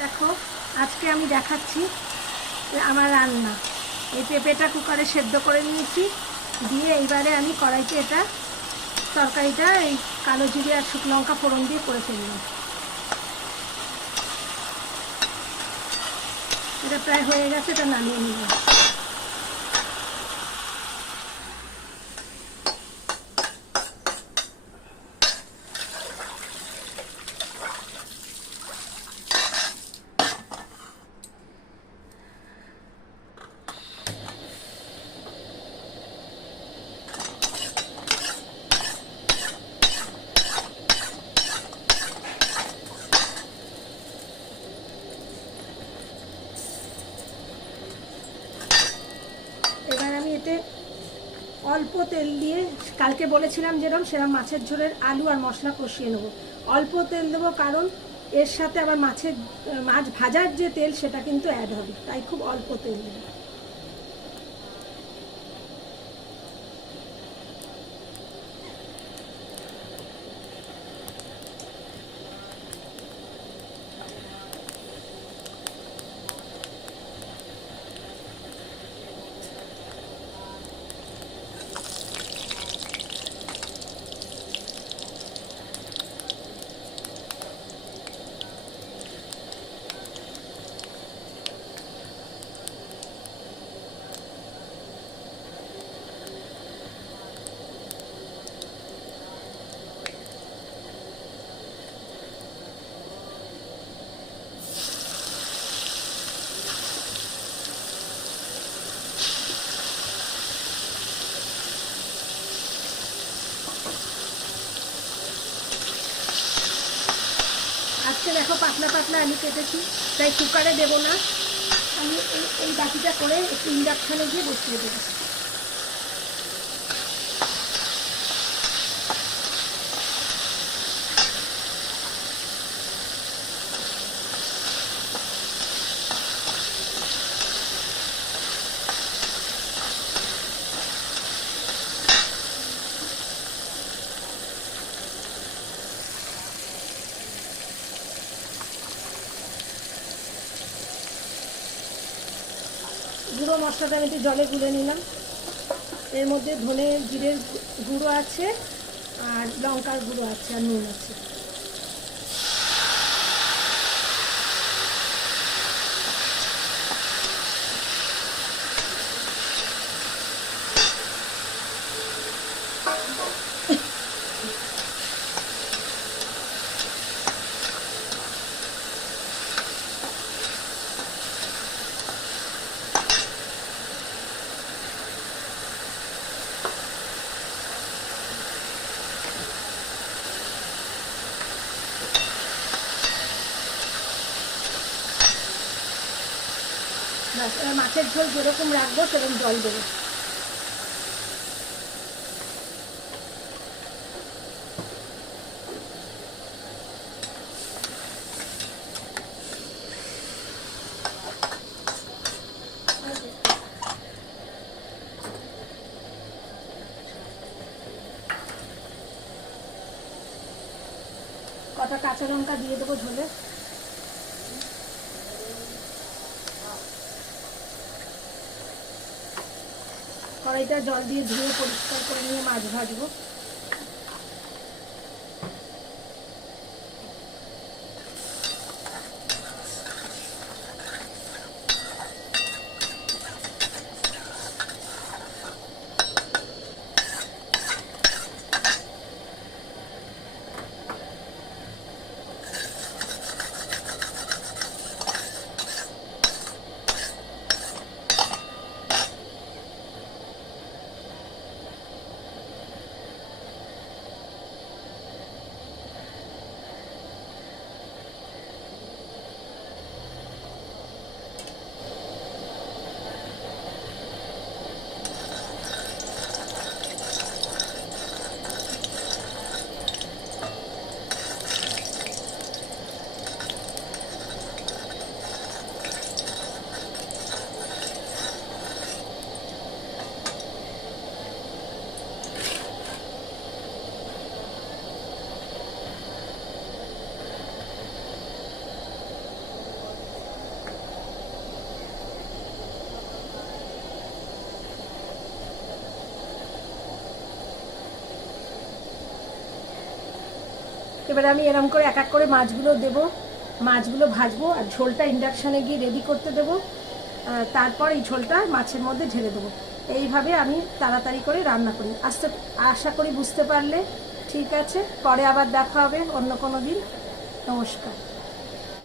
দেখো আজকে আমি দেখাচ্ছি আমার রান্না। এই পেঁপেটা কুকারে সেদ্ধ করে নিয়েছি, দিয়ে এইবারে আমি কড়াইতে এটা তরকারিটা এই কালো জিরে আর শুকনো লঙ্কা ফোড়ন দিয়ে করে ফেললাম। এটা প্রায় হয়ে গেছে, এটা নামিয়ে নিব। এবার আমি এতে অল্প তেল দিয়ে, কালকে বলেছিলাম যেরকম সেরকম মাছের ঝোলের আলু আর মশলা কষিয়ে নেবো। অল্প তেল দেবো, কারণ এর সাথে আবার মাছ ভাজার যে তেল সেটা কিন্তু অ্যাড হবে, তাই খুব অল্প তেল দেবো। আজকে দেখো পাতলা পাতলা আলু কেটেছি, তাই কুকারে দেবো না, আমি এই বাটিটা করে একটু ইন্ডাকশানে গিয়ে বসিয়ে দেবো। গুঁড়ো মশলাটা আমি একটু জলে গুলে নিলাম। এর মধ্যে ধনে জিরের গুঁড়ো আছে, আর লঙ্কার গুঁড়ো আছে, আর নুন আছে। মাছের ঝোল যেরকম রাখবো সেরকম জল দেবো। কটা কাঁচা লঙ্কা দিয়ে দেবো ঝোলে। কড়াইটা জল দিয়ে ধুয়ে পরিষ্কার করে নিয়ে মাছ ভাজবো। এবারে আমি এরকম করে এক এক করে মাছগুলো দেবো, মাছগুলো ভাজবো আর ঝোলটা ইন্ডাকশানে গিয়ে রেডি করতে দেবো। তারপর এই ঝোলটা মাছের মধ্যে ঢেলে দেবো। এইভাবে আমি তাড়াতাড়ি করে রান্না করি। আশা করি বুঝতে পারলে। ঠিক আছে, পরে আবার দেখা হবে অন্য কোনো দিন। নমস্কার।